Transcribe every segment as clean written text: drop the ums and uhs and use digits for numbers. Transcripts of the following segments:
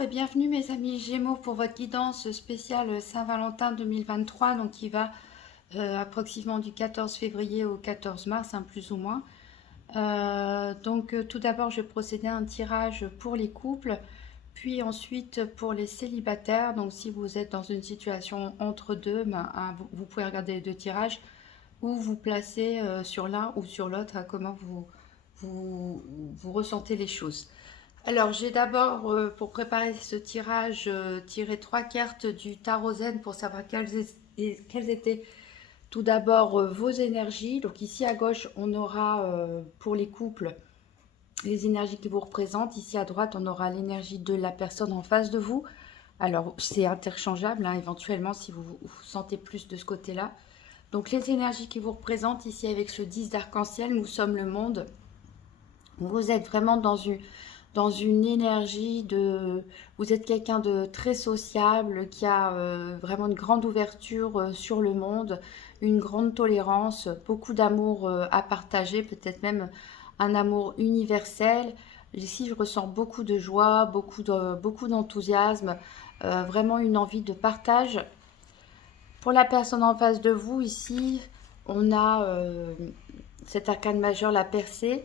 Bonjour et bienvenue mes amis Gémeaux pour votre guidance spéciale Saint-Valentin 2023, donc qui va approximativement du 14 février au 14 mars, hein, plus ou moins. Tout d'abord je vais procéder à un tirage pour les couples, puis ensuite pour les célibataires. Donc si vous êtes dans une situation entre deux, vous pouvez regarder les deux tirages ou vous placer sur l'un ou sur l'autre, à comment vous ressentez les choses. Alors, j'ai d'abord, pour préparer ce tirage, tiré trois cartes du tarot Zen pour savoir quelles étaient tout d'abord vos énergies. Donc ici à gauche, on aura pour les couples les énergies qui vous représentent. Ici à droite, on aura l'énergie de la personne en face de vous. Alors, c'est interchangeable, hein, éventuellement, si vous sentez plus de ce côté-là. Donc, les énergies qui vous représentent ici avec ce 10 d'arc-en-ciel, nous sommes le monde. Vous êtes vraiment dans une énergie de... Vous êtes quelqu'un de très sociable, qui a vraiment une grande ouverture sur le monde, une grande tolérance, beaucoup d'amour à partager, peut-être même un amour universel. Ici, je ressens beaucoup de joie, beaucoup d'enthousiasme, vraiment une envie de partage. Pour la personne en face de vous, ici, on a cet arcane majeur, la percée,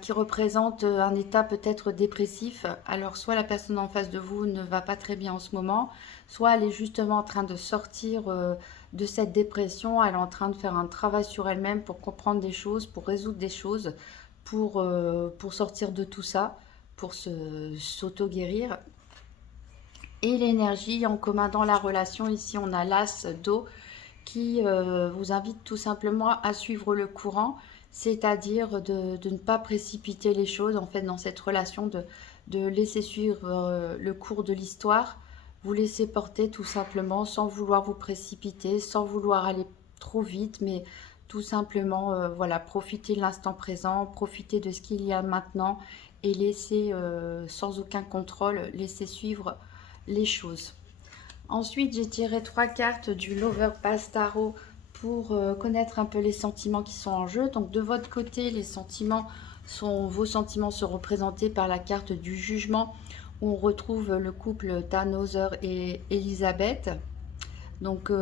qui représente un état peut-être dépressif. Alors, soit la personne en face de vous ne va pas très bien en ce moment, soit elle est justement en train de sortir de cette dépression, elle est en train de faire un travail sur elle-même pour comprendre des choses, pour résoudre des choses, pour sortir de tout ça, pour s'auto-guérir. Et l'énergie en commun dans la relation, ici on a l'as d'eau qui vous invite tout simplement à suivre le courant, c'est-à-dire de ne pas précipiter les choses en fait dans cette relation, de laisser suivre le cours de l'histoire, vous laisser porter tout simplement sans vouloir vous précipiter, sans vouloir aller trop vite, mais tout simplement voilà, profiter de l'instant présent, profiter de ce qu'il y a maintenant et laisser sans aucun contrôle, laisser suivre les choses. Ensuite, j'ai tiré trois cartes du l'Overpass Tarot pour connaître un peu les sentiments qui sont en jeu. Donc de votre côté, vos sentiments sont représentés par la carte du jugement, où on retrouve le couple Tannhauser et Elisabeth. Donc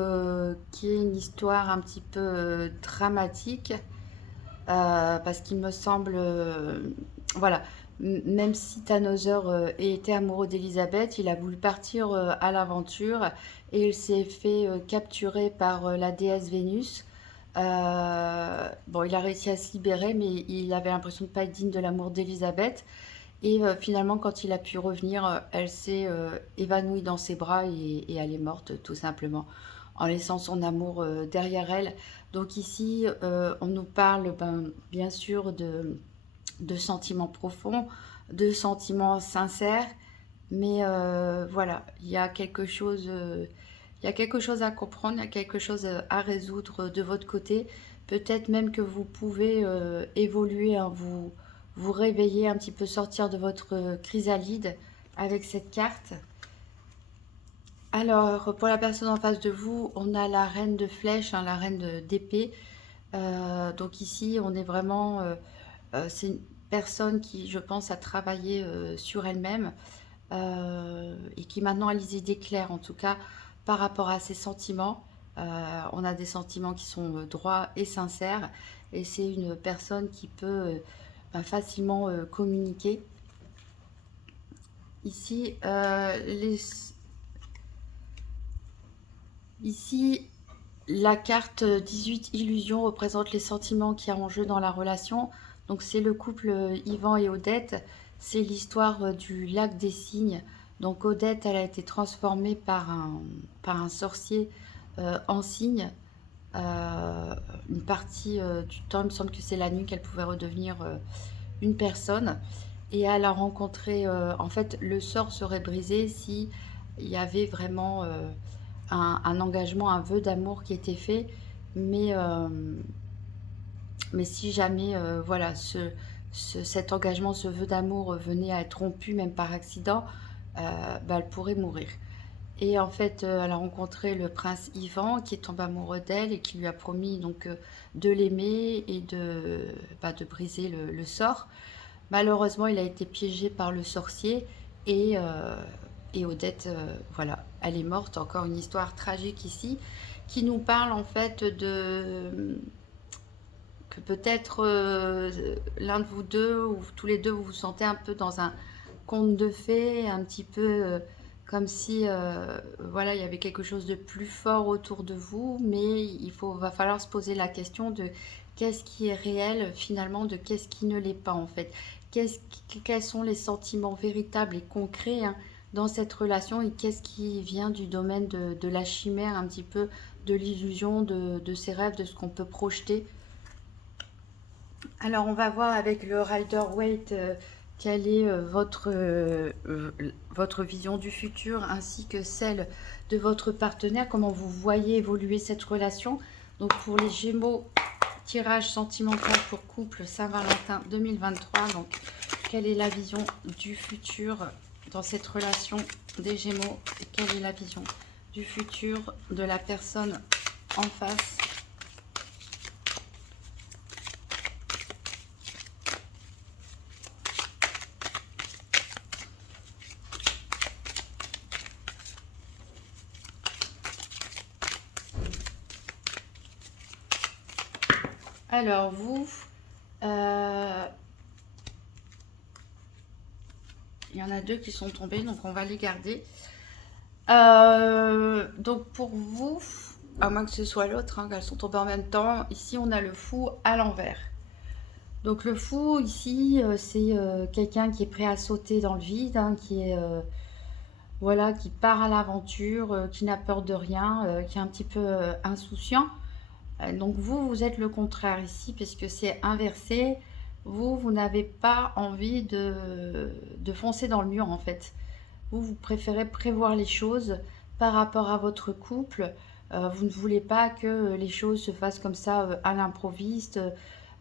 qui est une histoire un petit peu dramatique, parce qu'il me semble, voilà, même si Tannhauser était amoureux d'Elisabeth, il a voulu partir à l'aventure et il s'est fait capturer par la déesse Vénus. Bon, il a réussi à se libérer, mais il avait l'impression de ne pas être digne de l'amour d'Elisabeth. Et finalement, quand il a pu revenir, elle s'est évanouie dans ses bras et elle est morte tout simplement, en laissant son amour derrière elle. Donc ici, on nous parle bien sûr de sentiments profonds, de sentiments sincères, mais voilà, il y a quelque chose à comprendre, il y a quelque chose à résoudre de votre côté. Peut-être même que vous pouvez évoluer, hein, vous réveiller un petit peu, sortir de votre chrysalide avec cette carte. Alors, pour la personne en face de vous, on a la reine de flèche, hein, la reine d'épée. Donc ici, on est vraiment... c'est une personne qui, je pense, a travaillé sur elle-même et qui maintenant a les idées claires, en tout cas, par rapport à ses sentiments. On a des sentiments qui sont droits et sincères, et c'est une personne qui peut facilement communiquer. Ici, ici, la carte 18 illusions représente les sentiments qu'il y a en jeu dans la relation. Donc c'est le couple Yvan et Odette. C'est l'histoire du lac des cygnes. Donc Odette, elle a été transformée par un sorcier en cygne. Une partie du temps, il me semble que c'est la nuit qu'elle pouvait redevenir une personne. Et elle a rencontré, en fait, le sort serait brisé si il y avait vraiment un engagement, un vœu d'amour qui était fait. Mais, euh, mais si jamais, voilà, cet engagement, ce vœu d'amour venait à être rompu, même par accident, elle pourrait mourir. Et en fait, elle a rencontré le prince Ivan qui est tombé amoureux d'elle et qui lui a promis donc de l'aimer et de briser le sort. Malheureusement, il a été piégé par le sorcier Et, et Odette, voilà, elle est morte. Encore une histoire tragique ici, qui nous parle en fait de que peut-être l'un de vous deux, ou tous les deux, vous vous sentez un peu dans un conte de fées, un petit peu comme si voilà, il y avait quelque chose de plus fort autour de vous, mais va falloir se poser la question de qu'est-ce qui est réel finalement, de qu'est-ce qui ne l'est pas en fait. Quels sont les sentiments véritables et concrets, hein, dans cette relation, et qu'est-ce qui vient du domaine de la chimère, un petit peu de l'illusion, de ses rêves, de ce qu'on peut projeter. Alors, on va voir avec le Rider-Waite quelle est votre vision du futur, ainsi que celle de votre partenaire, comment vous voyez évoluer cette relation. Donc, pour les Gémeaux, tirage sentimental pour couple Saint-Valentin 2023. Donc, quelle est la vision du futur dans cette relation des Gémeaux, et quelle est la vision du futur de la personne en face? Alors, vous, euh, il y en a deux qui sont tombés, donc on va les garder. Donc pour vous, à moins que ce soit l'autre, hein, qu'elles sont tombées en même temps, ici on a le fou à l'envers. Donc le fou ici, c'est quelqu'un qui est prêt à sauter dans le vide, hein, qui est voilà, qui part à l'aventure, qui n'a peur de rien, qui est un petit peu insouciant. Donc vous, vous êtes le contraire ici, puisque c'est inversé. Vous n'avez pas envie de foncer dans le mur en fait. Vous préférez prévoir les choses par rapport à votre couple. Vous ne voulez pas que les choses se fassent comme ça à l'improviste.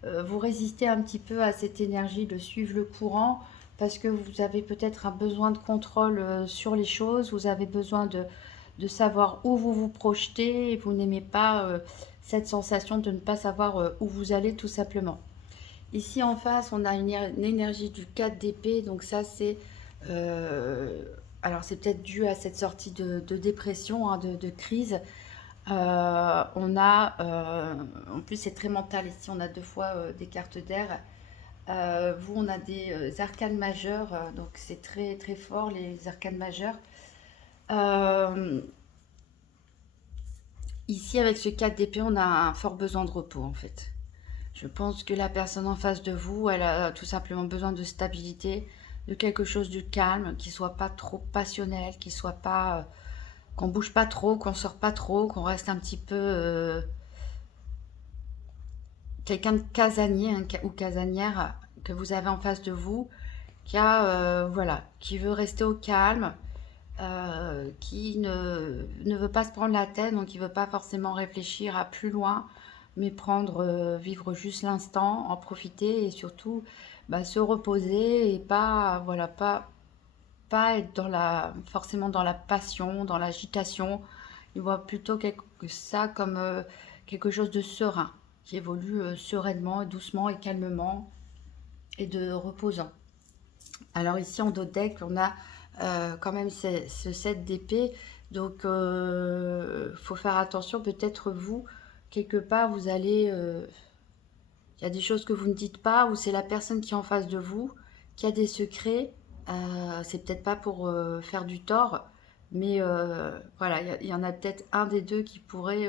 Vous résistez un petit peu à cette énergie de suivre le courant parce que vous avez peut-être un besoin de contrôle sur les choses. Vous avez besoin de savoir où vous vous projetez, et vous n'aimez pas cette sensation de ne pas savoir où vous allez tout simplement. Ici en face, on a une énergie du 4 d'épée, donc ça c'est... euh, alors c'est peut-être dû à cette sortie de dépression, hein, de crise. On a, en plus c'est très mental ici, on a deux fois des cartes d'air. Vous, on a des arcanes majeures, donc c'est très très fort les arcanes majeures. Euh, Ici avec ce 4 d'épée, on a un fort besoin de repos en fait. Je pense que la personne en face de vous, elle a tout simplement besoin de stabilité, de quelque chose de calme, qui soit pas trop passionnel, qui soit pas, qu'on bouge pas trop, qu'on sort pas trop, qu'on reste un petit peu quelqu'un de casanier, hein, ou casanière que vous avez en face de vous, qui a voilà, qui veut rester au calme, qui ne veut pas se prendre la tête, donc il veut pas forcément réfléchir à plus loin, mais prendre, vivre juste l'instant, en profiter, et surtout bah, se reposer, et pas, voilà, pas être forcément dans la passion, dans l'agitation. Il voit plutôt ça comme quelque chose de serein, qui évolue sereinement, doucement et calmement, et de reposant. Alors ici en dos de deck, on a quand même ce 7 d'épée. Donc faut faire attention, peut-être vous, quelque part, vous allez... il y a des choses que vous ne dites pas, ou c'est la personne qui est en face de vous, qui a des secrets. C'est peut-être pas pour faire du tort, mais voilà, il y en a peut-être un des deux qui pourrait...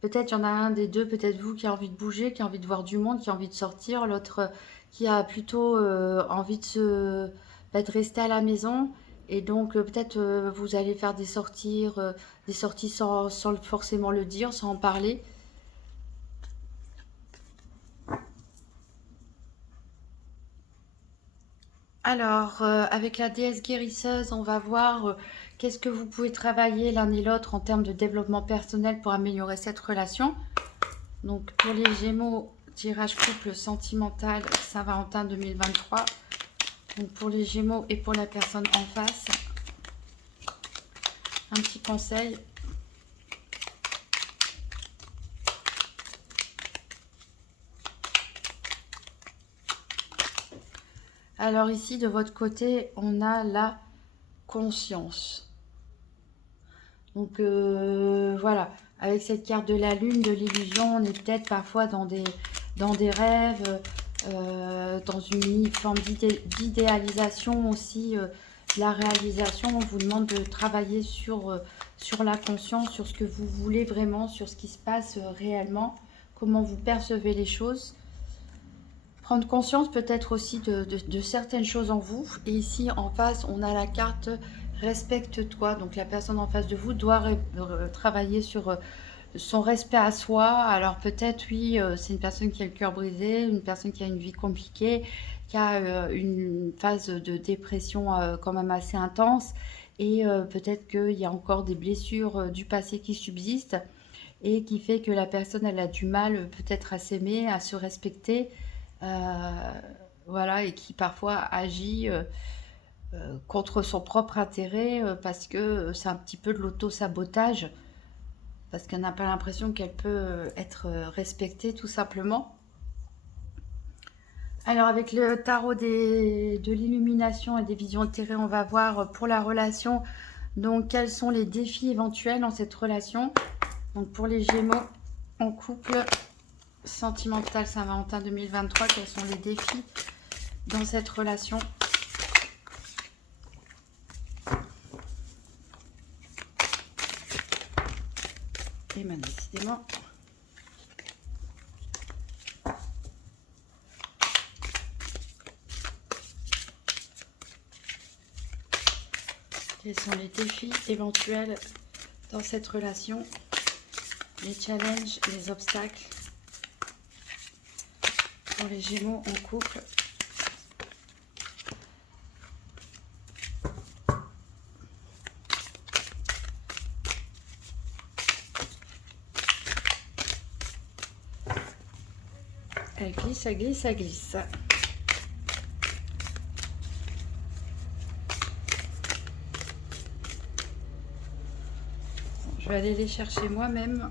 peut-être il y en a un des deux, peut-être vous, qui a envie de bouger, qui a envie de voir du monde, qui a envie de sortir, l'autre qui a plutôt envie de rester à la maison. Et donc peut-être vous allez faire des sorties sans forcément le dire, sans en parler. Alors, avec la déesse guérisseuse, on va voir qu'est-ce que vous pouvez travailler l'un et l'autre en termes de développement personnel pour améliorer cette relation. Donc, pour les Gémeaux, tirage couple sentimental Saint-Valentin 2023. Donc, pour les Gémeaux et pour la personne en face, un petit conseil. Alors ici, de votre côté, on a la conscience. Donc voilà, avec cette carte de la lune, de l'illusion, on est peut-être parfois dans des rêves, dans une forme d'idéalisation aussi. La réalisation, on vous demande de travailler sur la conscience, sur ce que vous voulez vraiment, sur ce qui se passe réellement, comment vous percevez les choses. Prendre conscience peut-être aussi de certaines choses en vous. Et ici, en face, on a la carte respecte-toi. Donc la personne en face de vous doit travailler sur son respect à soi. Alors peut-être, oui, c'est une personne qui a le cœur brisé, une personne qui a une vie compliquée, qui a une phase de dépression quand même assez intense. Et peut-être qu'il y a encore des blessures du passé qui subsistent et qui fait que la personne, elle a du mal peut-être à s'aimer, à se respecter. euh, voilà, et qui parfois agit contre son propre intérêt parce que c'est un petit peu de l'auto-sabotage, parce qu'elle n'a pas l'impression qu'elle peut être respectée tout simplement. Alors avec le tarot de l'illumination et des visions éthérées, on va voir pour la relation, donc quels sont les défis éventuels dans cette relation. Donc pour les Gémeaux en couple, sentimental Saint-Valentin 2023, quels sont les défis dans cette relation? Et ben décidément, quels sont les défis éventuels dans cette relation, les challenges, les obstacles pour les Gémeaux en couple? Elle glisse, elle glisse, elle glisse. Je vais aller les chercher moi-même.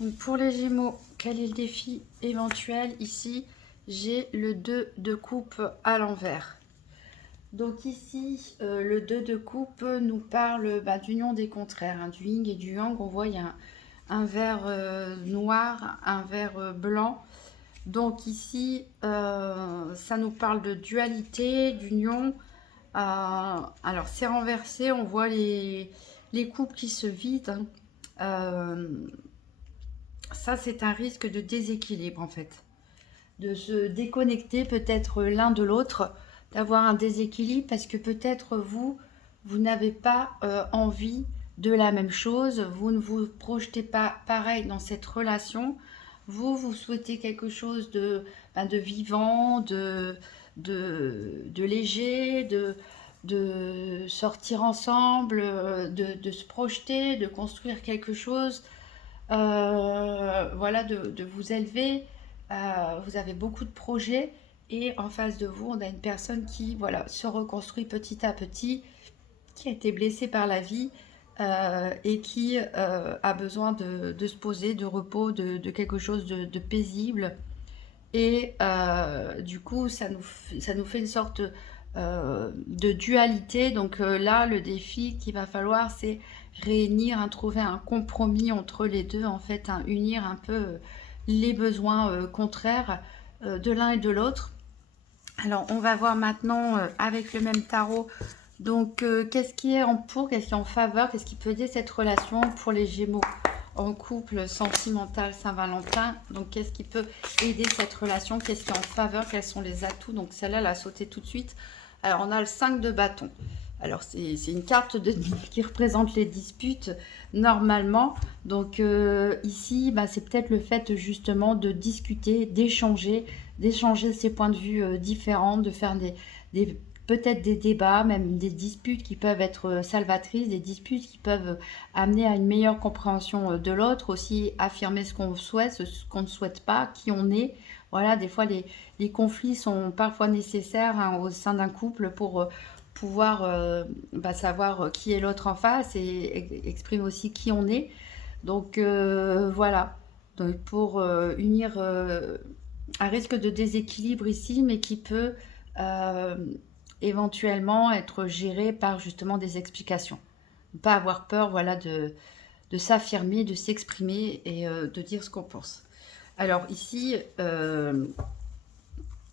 Donc pour les Gémeaux, quel est le défi éventuel? Ici, j'ai le 2 de coupe à l'envers. Donc ici, le 2 de coupe nous parle d'union des contraires, hein, du yin et du yang. On voit il y a un vert noir, un vert blanc. Donc ici, ça nous parle de dualité, d'union. Alors c'est renversé, on voit les coupes qui se vident, hein. Ça c'est un risque de déséquilibre en fait, de se déconnecter peut-être l'un de l'autre, d'avoir un déséquilibre parce que peut-être vous n'avez pas envie de la même chose, vous ne vous projetez pas pareil dans cette relation, vous souhaitez quelque chose de vivant, de léger, de sortir ensemble, de se projeter, de construire quelque chose, voilà, de vous élever. Vous avez beaucoup de projets et en face de vous, on a une personne qui, voilà, se reconstruit petit à petit, qui a été blessée par la vie et qui a besoin de se poser, de repos, de quelque chose de paisible. Et du coup, ça nous fait une sorte de dualité. Donc là, le défi qu'il va falloir, c'est réunir, hein, trouver un compromis entre les deux, en fait, hein, unir un peu les besoins contraires de l'un et de l'autre. Alors, on va voir maintenant avec le même tarot. Donc, qu'est-ce qui est en pour, qu'est-ce qui est en faveur, qu'est-ce qui peut aider cette relation pour les Gémeaux en couple sentimental Saint-Valentin? Donc, qu'est-ce qui peut aider cette relation? Qu'est-ce qui est en faveur? Quels sont les atouts? Donc, celle-là, elle a sauté tout de suite. Alors, on a le 5 de bâton. Alors, c'est une carte qui représente les disputes normalement. Donc, ici, c'est peut-être le fait justement de discuter, d'échanger ses points de vue différents, de faire peut-être des débats, même des disputes qui peuvent être salvatrices, des disputes qui peuvent amener à une meilleure compréhension de l'autre, aussi affirmer ce qu'on souhaite, ce qu'on ne souhaite pas, qui on est. Voilà, des fois les conflits sont parfois nécessaires, hein, au sein d'un couple pour pouvoir savoir qui est l'autre en face et exprimer aussi qui on est. Donc voilà, donc pour unir un risque de déséquilibre ici, mais qui peut éventuellement être géré par justement des explications. Ne pas avoir peur, voilà, de s'affirmer, de s'exprimer et de dire ce qu'on pense. Alors ici, le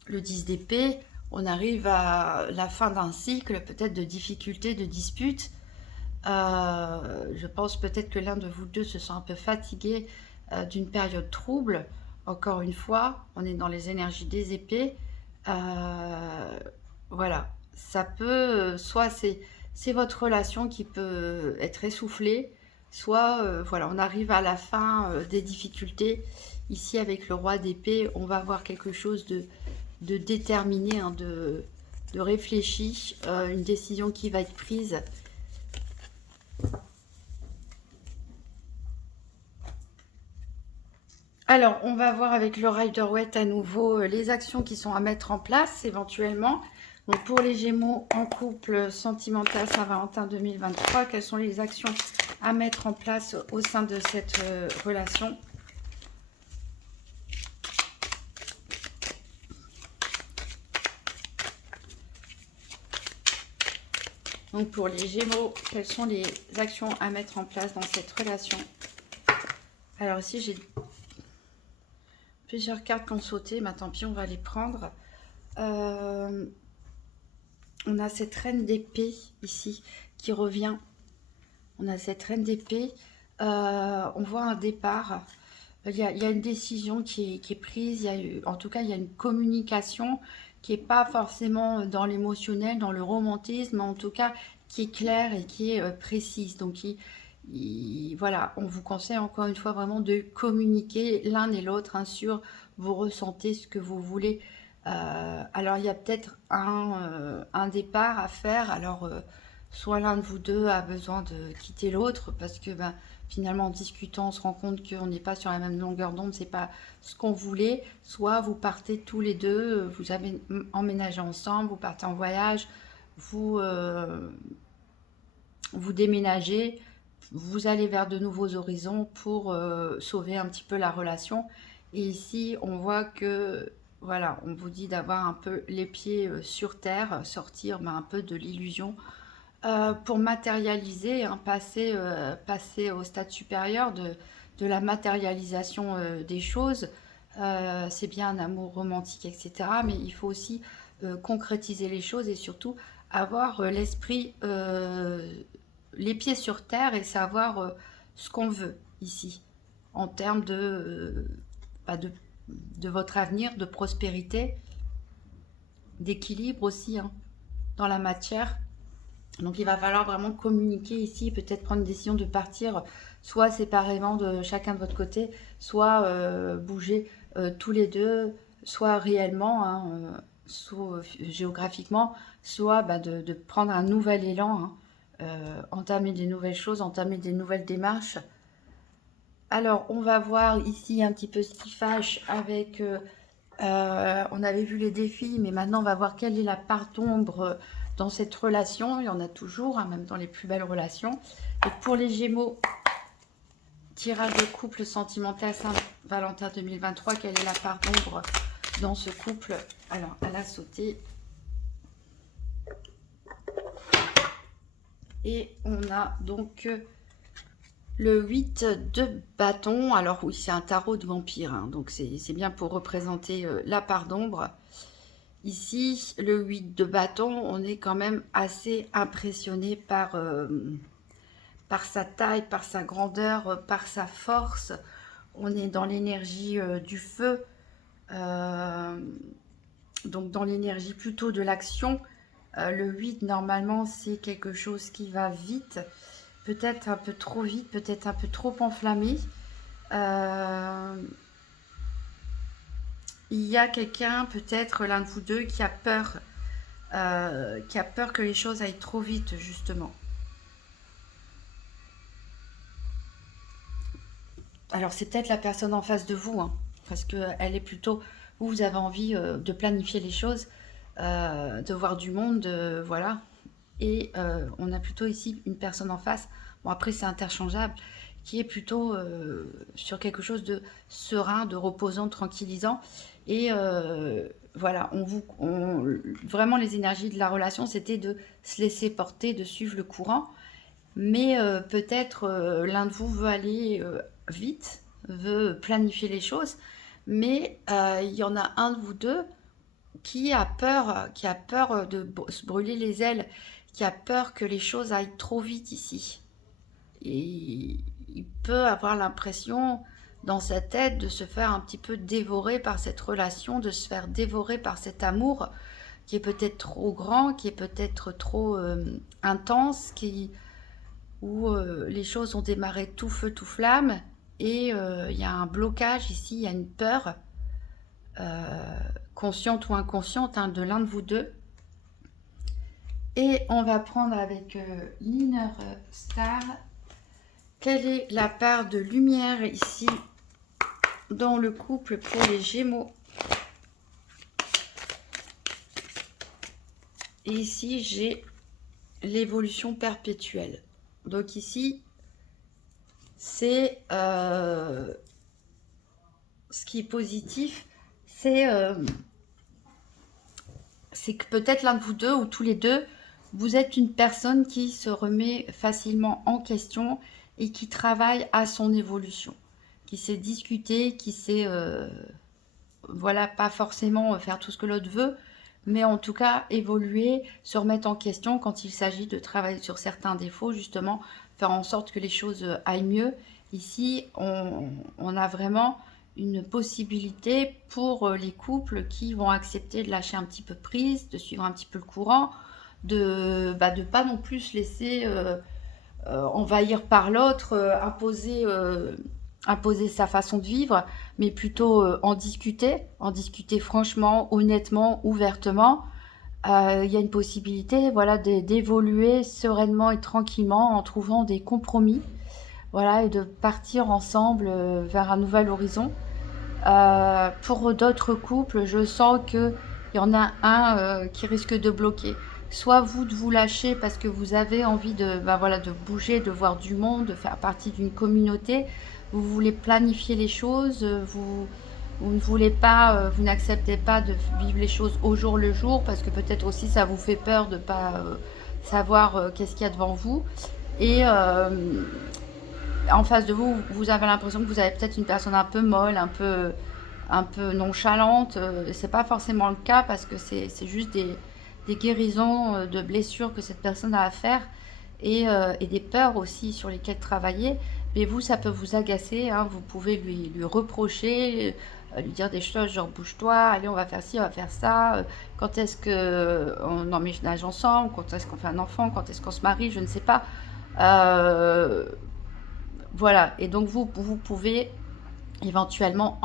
10 d'épée, on arrive à la fin d'un cycle, peut-être de difficultés, de disputes. Je pense peut-être que l'un de vous deux se sent un peu fatigué d'une période trouble. Encore une fois, on est dans les énergies des épées. Voilà, ça peut, soit c'est votre relation qui peut être essoufflée, soit voilà, on arrive à la fin des difficultés. Ici, avec le roi d'épée, on va avoir quelque chose de déterminé, hein, de réfléchi, une décision qui va être prise. Alors, on va voir avec le Rider-Waite à nouveau les actions qui sont à mettre en place éventuellement. Donc, pour les Gémeaux en couple sentimental Saint-Valentin 2023, quelles sont les actions à mettre en place au sein de cette relation? Donc, pour les Gémeaux, quelles sont les actions à mettre en place dans cette relation? Alors ici, j'ai plusieurs cartes qui ont sauté, mais tant pis, on va les prendre. On a cette reine d'épée ici qui revient. On a cette reine d'épée. On voit un départ. Il y a une décision qui est prise. En tout cas, il y a une communication qui n'est pas forcément dans l'émotionnel, dans le romantisme, mais en tout cas qui est claire et qui est précise. Donc, voilà, on vous conseille encore une fois vraiment de communiquer l'un et l'autre, hein, sur vous ressentez, ce que vous voulez. Alors, il y a peut-être un départ à faire. Alors, soit l'un de vous deux a besoin de quitter l'autre parce que finalement, en discutant, on se rend compte qu'on n'est pas sur la même longueur d'onde, c'est pas ce qu'on voulait. Soit vous partez tous les deux, vous avez emménagé ensemble, vous partez en voyage, vous déménagez, vous allez vers de nouveaux horizons pour sauver un petit peu la relation. Et ici, on voit que, voilà, on vous dit d'avoir un peu les pieds sur terre, sortir un peu de l'illusion pour matérialiser, hein, passer au stade supérieur de la matérialisation des choses. C'est bien un amour romantique, etc. Mais il faut aussi concrétiser les choses et surtout avoir l'esprit, les pieds sur terre et savoir ce qu'on veut ici en termes de votre avenir, de prospérité, d'équilibre aussi, hein, dans la matière. Donc il va falloir vraiment communiquer ici, peut-être prendre une décision de partir soit séparément de chacun de votre côté, soit bouger tous les deux, soit réellement, hein, soit géographiquement, soit de prendre un nouvel élan, hein, entamer des nouvelles choses, entamer des nouvelles démarches. Alors on va voir ici un petit peu ce qui fâche avec... on avait vu les défis, mais maintenant on va voir quelle est la part d'ombre dans cette relation. Il y en a toujours, hein, même dans les plus belles relations. Et pour les Gémeaux, tirage de couple sentimental Saint-Valentin 2023, quelle est la part d'ombre dans ce couple? Alors, elle a sauté. Et on a donc le 8 de bâton. Alors oui, c'est un tarot de vampire, hein, donc c'est bien pour représenter la part d'ombre. Ici, le 8 de bâton, on est quand même assez impressionné par sa taille, par sa grandeur, par sa force. On est dans l'énergie du feu, donc dans l'énergie plutôt de l'action. Le 8, normalement, c'est quelque chose qui va vite, peut-être un peu trop vite, peut-être un peu trop enflammé. Il y a quelqu'un, peut-être l'un de vous deux, qui a peur que les choses aillent trop vite, justement. Alors, c'est peut-être la personne en face de vous, hein, parce qu'elle est plutôt... Vous avez envie de planifier les choses, de voir du monde, voilà. Et on a plutôt ici une personne en face, bon après c'est interchangeable, qui est plutôt sur quelque chose de serein, de reposant, de tranquillisant. Et voilà, vraiment les énergies de la relation, c'était de se laisser porter, de suivre le courant. Mais peut-être l'un de vous veut aller vite, veut planifier les choses, mais il y en a un de vous deux qui a peur de se brûler les ailes, qui a peur que les choses aillent trop vite ici. Et il peut avoir l'impression dans sa tête de se faire un petit peu dévorer par cette relation, de se faire dévorer par cet amour qui est peut-être trop grand, qui est peut-être trop intense, où les choses ont démarré tout feu, tout flamme, et il y a un blocage ici, il y a une peur, consciente ou inconsciente, hein, de l'un de vous deux. Et on va prendre avec l'Inner Star, quelle est la part de lumière ici dans le couple pour les Gémeaux. Et ici, j'ai l'évolution perpétuelle. Donc ici, c'est ce qui est positif, c'est que peut-être l'un de vous deux ou tous les deux, vous êtes une personne qui se remet facilement en question et qui travaille à son évolution, qui sait discuter, qui sait, voilà, pas forcément faire tout ce que l'autre veut, mais en tout cas évoluer, se remettre en question quand il s'agit de travailler sur certains défauts, justement, faire en sorte que les choses aillent mieux. Ici, on a vraiment une possibilité pour les couples qui vont accepter de lâcher un petit peu prise, de suivre un petit peu le courant, de pas non plus se laisser envahir par l'autre, imposer sa façon de vivre, mais plutôt en discuter franchement, honnêtement, ouvertement. Il y a une possibilité, voilà, d'évoluer sereinement et tranquillement en trouvant des compromis, voilà, et de partir ensemble vers un nouvel horizon. Pour d'autres couples, je sens qu'il y en a un qui risque de bloquer. Soit vous de vous lâcher parce que vous avez envie de, voilà, de bouger, de voir du monde, de faire partie d'une communauté. Vous voulez planifier les choses, vous ne voulez pas, vous n'acceptez pas de vivre les choses au jour le jour parce que peut-être aussi ça vous fait peur de ne pas savoir qu'est-ce qu'il y a devant vous. Et en face de vous, vous avez l'impression que vous avez peut-être une personne un peu molle, un peu nonchalante. C'est pas forcément le cas parce que c'est juste des guérisons de blessures que cette personne a à faire et des peurs aussi sur lesquelles travailler. Mais vous, ça peut vous agacer, hein. Vous pouvez lui reprocher, lui dire des choses genre bouge-toi, allez, on va faire ci, on va faire ça. Quand est-ce qu'on emménage ensemble? Quand est-ce qu'on fait un enfant? Quand est-ce qu'on se marie? Je ne sais pas. Voilà, et donc vous pouvez éventuellement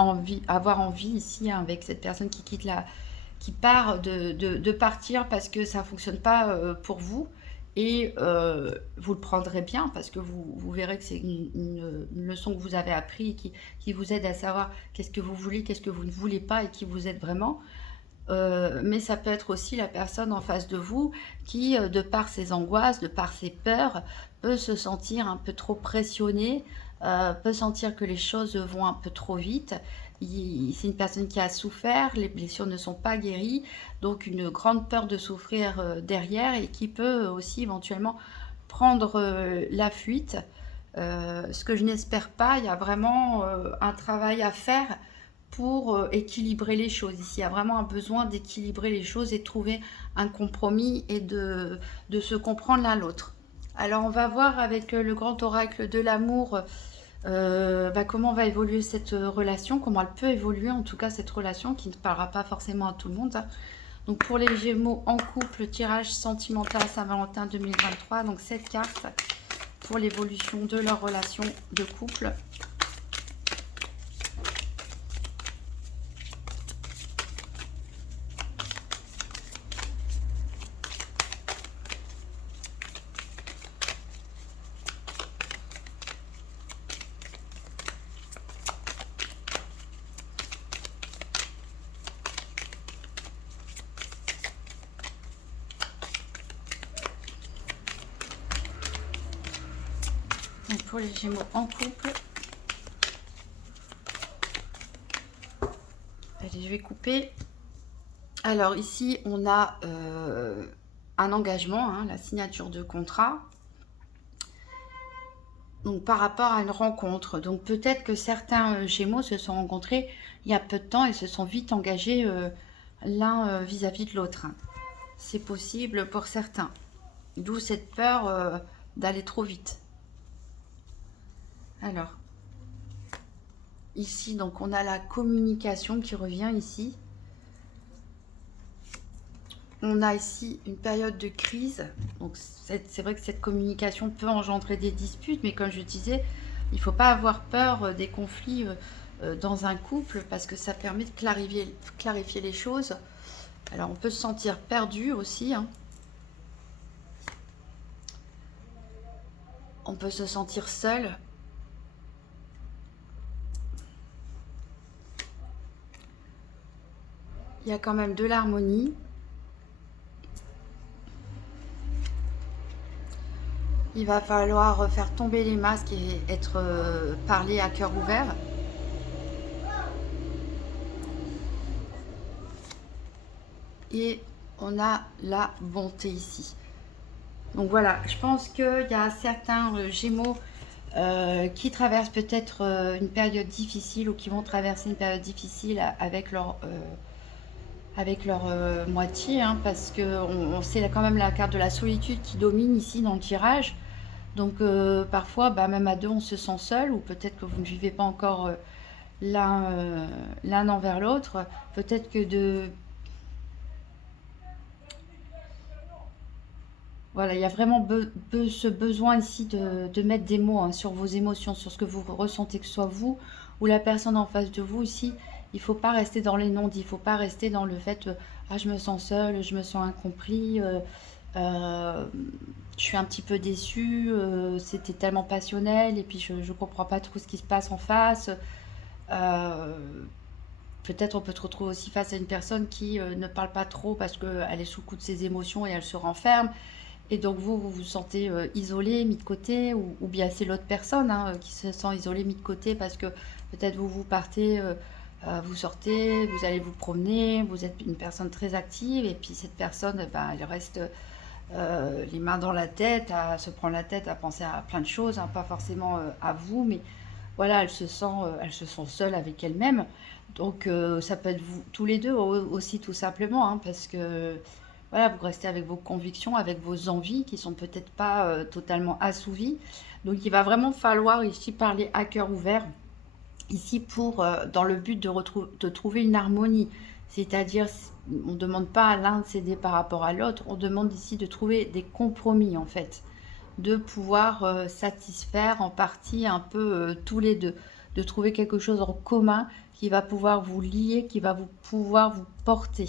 avoir envie ici, hein, avec cette personne qui part de partir parce que ça ne fonctionne pas pour vous. Et vous le prendrez bien parce que vous verrez que c'est une leçon que vous avez appris qui vous aide à savoir qu'est-ce que vous voulez, qu'est-ce que vous ne voulez pas et qui vous aide vraiment. Mais ça peut être aussi la personne en face de vous qui, de par ses angoisses, de par ses peurs, peut se sentir un peu trop pressionné, peut sentir que les choses vont un peu trop vite. C'est une personne qui a souffert, les blessures ne sont pas guéries, donc une grande peur de souffrir derrière et qui peut aussi éventuellement prendre la fuite. Ce que je n'espère pas, il y a vraiment un travail à faire pour équilibrer les choses. Ici, il y a vraiment un besoin d'équilibrer les choses et de trouver un compromis et de se comprendre l'un l'autre. Alors, on va voir avec le grand oracle de l'amour comment va évoluer cette relation, comment elle peut évoluer, en tout cas cette relation qui ne parlera pas forcément à tout le monde, hein. Donc, pour les Gémeaux en couple, tirage sentimental Saint-Valentin 2023, donc 7 cartes pour l'évolution de leur relation de couple. pour les Gémeaux en couple. Allez, je vais couper. Alors ici, on a un engagement, hein, la signature de contrat. Donc par rapport à une rencontre. Donc peut-être que certains Gémeaux se sont rencontrés il y a peu de temps et se sont vite engagés l'un vis-à-vis de l'autre. C'est possible pour certains. D'où cette peur d'aller trop vite. Alors, ici, donc on a la communication qui revient ici. On a ici une période de crise. Donc c'est vrai que cette communication peut engendrer des disputes, mais comme je disais, il ne faut pas avoir peur des conflits dans un couple parce que ça permet de clarifier les choses. Alors on peut se sentir perdu aussi, hein. On peut se sentir seul. Il y a quand même de l'harmonie. Il va falloir faire tomber les masques et être parlé à cœur ouvert. Et on a la bonté ici. Donc voilà, je pense qu'il y a certains Gémeaux qui traversent peut-être une période difficile ou qui vont traverser une période difficile avec leur moitié, hein, parce que c'est quand même la carte de la solitude qui domine ici dans le tirage. Donc parfois, bah, même à deux, on se sent seul, ou peut-être que vous ne vivez pas encore l'un envers l'autre. Peut-être que voilà, il y a vraiment ce besoin ici de mettre des mots, hein, sur vos émotions, sur ce que vous ressentez, que ce soit vous ou la personne en face de vous ici. Il ne faut pas rester dans les non-dits, il ne faut pas rester dans le fait ah, je me sens seule, je me sens incompris, euh, je suis un petit peu déçue, c'était tellement passionnel et puis je ne comprends pas trop ce qui se passe en face. Euh, Peut-être on peut se retrouver aussi face à une personne qui ne parle pas trop parce qu'elle est sous le coup de ses émotions et elle se renferme. Et donc vous vous sentez isolé, mis de côté, ou bien c'est l'autre personne, hein, qui se sent isolée, mis de côté parce que peut-être vous partez, vous sortez, vous allez vous promener, vous êtes une personne très active et puis cette personne, ben, elle reste les mains dans la tête, à se prendre la tête, à penser à plein de choses, hein, pas forcément à vous, mais voilà, elle se sent seule avec elle-même. Donc ça peut être vous tous les deux aussi tout simplement, hein, parce que voilà, vous restez avec vos convictions, avec vos envies qui sont peut-être pas totalement assouvies. Donc il va vraiment falloir ici parler à cœur ouvert, ici pour dans le but de trouver une harmonie. C'est-à-dire, on ne demande pas à l'un de céder par rapport à l'autre, on demande ici de trouver des compromis en fait, de pouvoir satisfaire en partie un peu tous les deux, de trouver quelque chose en commun qui va pouvoir vous lier, qui va pouvoir vous porter.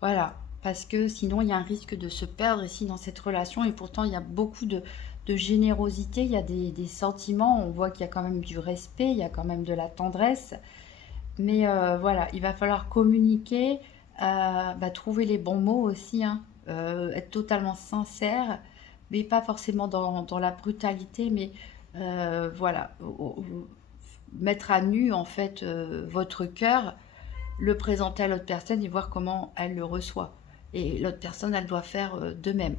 Voilà, parce que sinon il y a un risque de se perdre ici dans cette relation et pourtant il y a beaucoup de générosité, il y a des sentiments, on voit qu'il y a quand même du respect, il y a quand même de la tendresse, mais voilà, il va falloir communiquer, bah, trouver les bons mots aussi, hein, être totalement sincère, mais pas forcément dans la brutalité, mais voilà, mettre à nu en fait votre cœur, le présenter à l'autre personne et voir comment elle le reçoit. Et l'autre personne, elle doit faire de même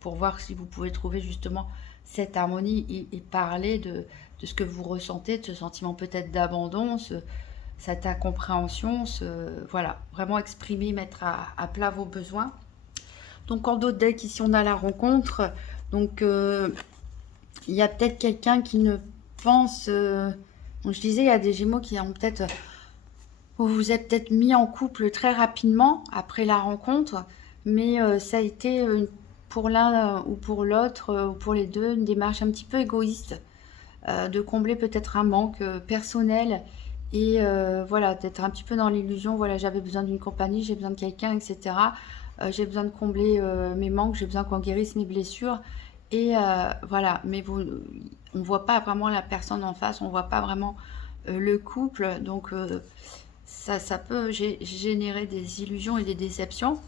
pour voir si vous pouvez trouver justement cette harmonie et parler de ce que vous ressentez, de ce sentiment peut-être d'abandon, cette incompréhension, voilà, vraiment exprimer, mettre à plat vos besoins. Donc en d'autres decks, ici on a la rencontre. Donc il y a peut-être quelqu'un qui ne pense... donc je disais, il y a des Gémeaux qui ont peut-être... Vous vous êtes peut-être mis en couple très rapidement après la rencontre, mais ça a été pour l'un ou pour l'autre, ou pour les deux, une démarche un petit peu égoïste, de combler peut-être un manque personnel et voilà, d'être un petit peu dans l'illusion, voilà, j'avais besoin d'une compagnie, j'ai besoin de quelqu'un, etc. J'ai besoin de combler mes manques, j'ai besoin qu'on guérisse mes blessures. Et voilà, mais on ne voit pas vraiment la personne en face, on ne voit pas vraiment le couple, donc ça peut générer des illusions et des déceptions.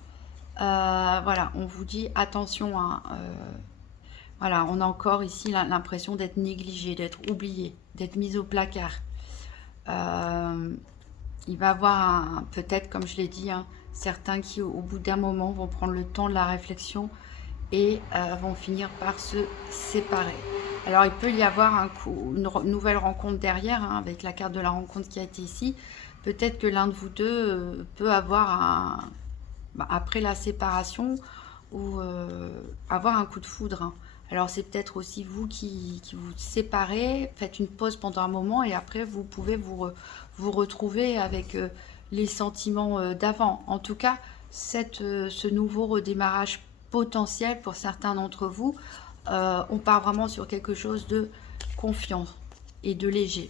Voilà, on vous dit attention, hein, Voilà, on a encore ici l'impression d'être négligé, d'être oublié, d'être mis au placard. Il va y avoir peut-être, comme je l'ai dit, hein, certains qui, au bout d'un moment, vont prendre le temps de la réflexion et vont finir par se séparer. Alors, il peut y avoir une nouvelle rencontre derrière, hein, avec la carte de la rencontre qui a été ici. Peut-être que l'un de vous deux peut avoir après la séparation ou avoir un coup de foudre, hein. Alors c'est peut-être aussi vous qui vous séparez, faites une pause pendant un moment et après vous pouvez vous retrouver avec les sentiments d'avant. En tout cas, ce nouveau redémarrage potentiel pour certains d'entre vous, on part vraiment sur quelque chose de confiant et de léger.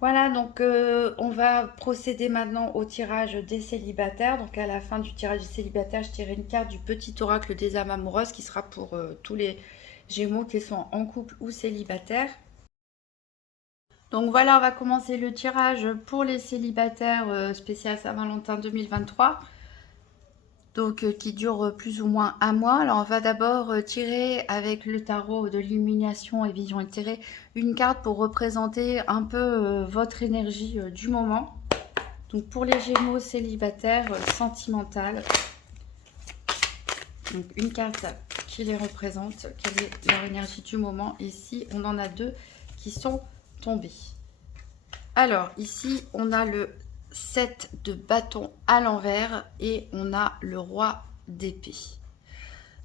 Voilà, donc on va procéder maintenant au tirage des célibataires. Donc à la fin du tirage des célibataires, je tirerai une carte du petit oracle des âmes amoureuses qui sera pour tous les Gémeaux qui sont en couple ou célibataires. Donc voilà, on va commencer le tirage pour les célibataires spécial Saint-Valentin 2023. Donc qui dure plus ou moins un mois. Alors on va d'abord tirer avec le tarot de l'illumination et vision éthérée une carte pour représenter un peu votre énergie du moment. Donc pour les Gémeaux célibataires sentimentales, donc une carte qui les représente, quelle est leur énergie du moment. Ici on en a deux qui sont tombés. Alors ici on a le 7 de bâton à l'envers et on a le roi d'épée.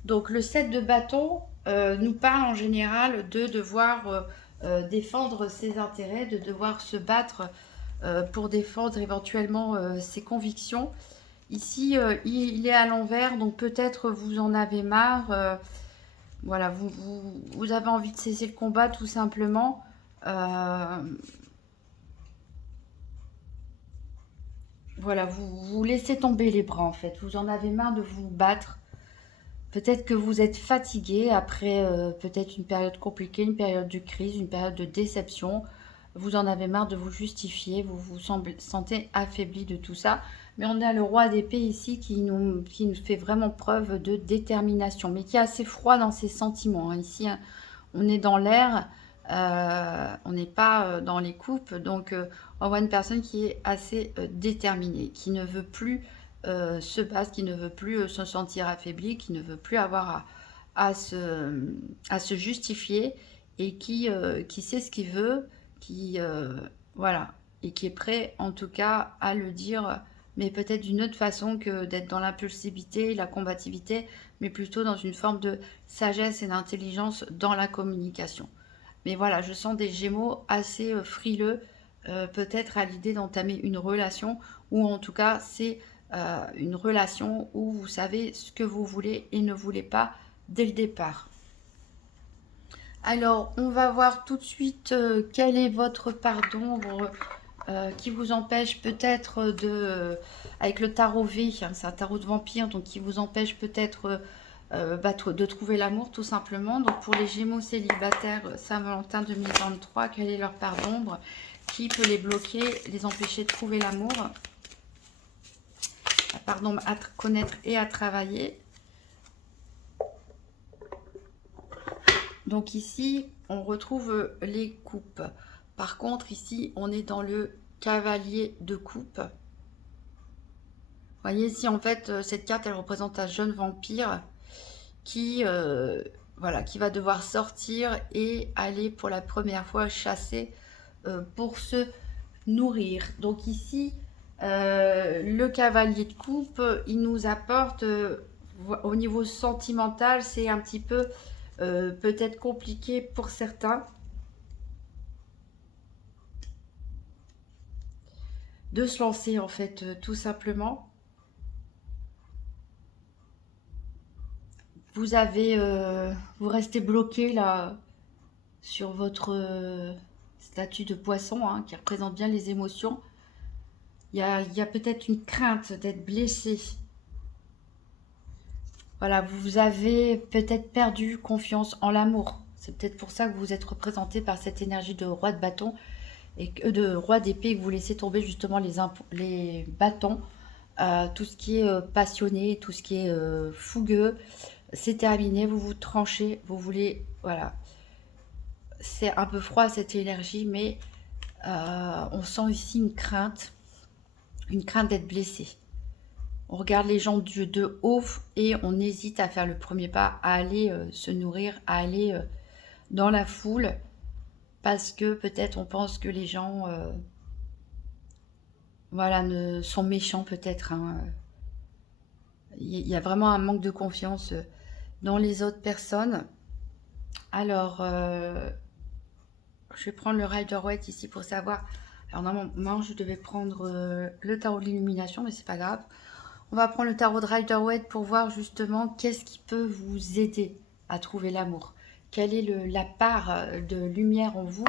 Donc le 7 de bâton nous parle en général de devoir défendre ses intérêts, de devoir se battre pour défendre éventuellement ses convictions. Ici, il est à l'envers, donc peut-être vous en avez marre. Voilà, vous avez envie de cesser le combat tout simplement. Voilà, vous laissez tomber les bras en fait. Vous en avez marre de vous battre. Peut-être que vous êtes fatigué après peut-être une période compliquée, une période de crise, une période de déception. Vous en avez marre de vous justifier, vous vous sentez affaibli de tout ça. Mais on a le roi d'épée ici qui nous fait vraiment preuve de détermination, mais qui est assez froid dans ses sentiments, hein. Ici, hein, on est dans l'air, on n'est pas dans les coupes. Donc, on voit une personne qui est assez déterminée, qui ne veut plus se battre, qui ne veut plus se sentir affaibli, qui ne veut plus avoir à se justifier et qui sait ce qu'il veut, voilà, et qui est prêt en tout cas à le dire, mais peut-être d'une autre façon que d'être dans l'impulsivité, la combativité, mais plutôt dans une forme de sagesse et d'intelligence dans la communication. Mais voilà, je sens des Gémeaux assez frileux, peut-être à l'idée d'entamer une relation, ou en tout cas c'est une relation où vous savez ce que vous voulez et ne voulez pas dès le départ. Alors, on va voir tout de suite quel est votre pardon qui vous empêche peut-être avec le tarot V, hein, c'est un tarot de vampire, donc qui vous empêche peut-être de trouver l'amour tout simplement. Donc pour les Gémeaux célibataires Saint-Valentin 2023, quelle est leur part d'ombre qui peut les bloquer, les empêcher de trouver l'amour, pardon, à connaître et à travailler. Donc ici, on retrouve les coupes. Par contre, ici, on est dans le cavalier de coupe. Vous voyez ici, en fait, cette carte, elle représente un jeune vampire qui, voilà, qui va devoir sortir et aller pour la première fois chasser pour se nourrir. Donc ici, le cavalier de coupe, il nous apporte, au niveau sentimental, c'est un petit peu peut-être compliqué pour certains de se lancer en fait, tout simplement. Vous restez bloqué là sur votre statut de poisson, hein, qui représente bien les émotions. Il y a peut-être une crainte d'être blessé. Voilà, vous avez peut-être perdu confiance en l'amour. C'est peut-être pour ça que vous êtes représenté par cette énergie de roi de bâton et de roi d'épée, que vous laissez tomber justement les bâtons Tout ce qui est passionné, tout ce qui est fougueux, c'est terminé. Vous vous tranchez, vous voulez, voilà. C'est un peu froid cette énergie, mais on sent ici une crainte d'être blessé. On regarde les gens de haut et on hésite à faire le premier pas, à aller se nourrir, à aller dans la foule, parce que peut-être on pense que les gens voilà, sont méchants peut-être. Hein. Il y a vraiment un manque de confiance dans les autres personnes. Alors, je vais prendre le Rider-Waite ici pour savoir. Alors normalement, je devais prendre le tarot de l'illumination, mais c'est pas grave. On va prendre le tarot de Rider-Waite pour voir justement qu'est-ce qui peut vous aider à trouver l'amour. Quelle est la part de lumière en vous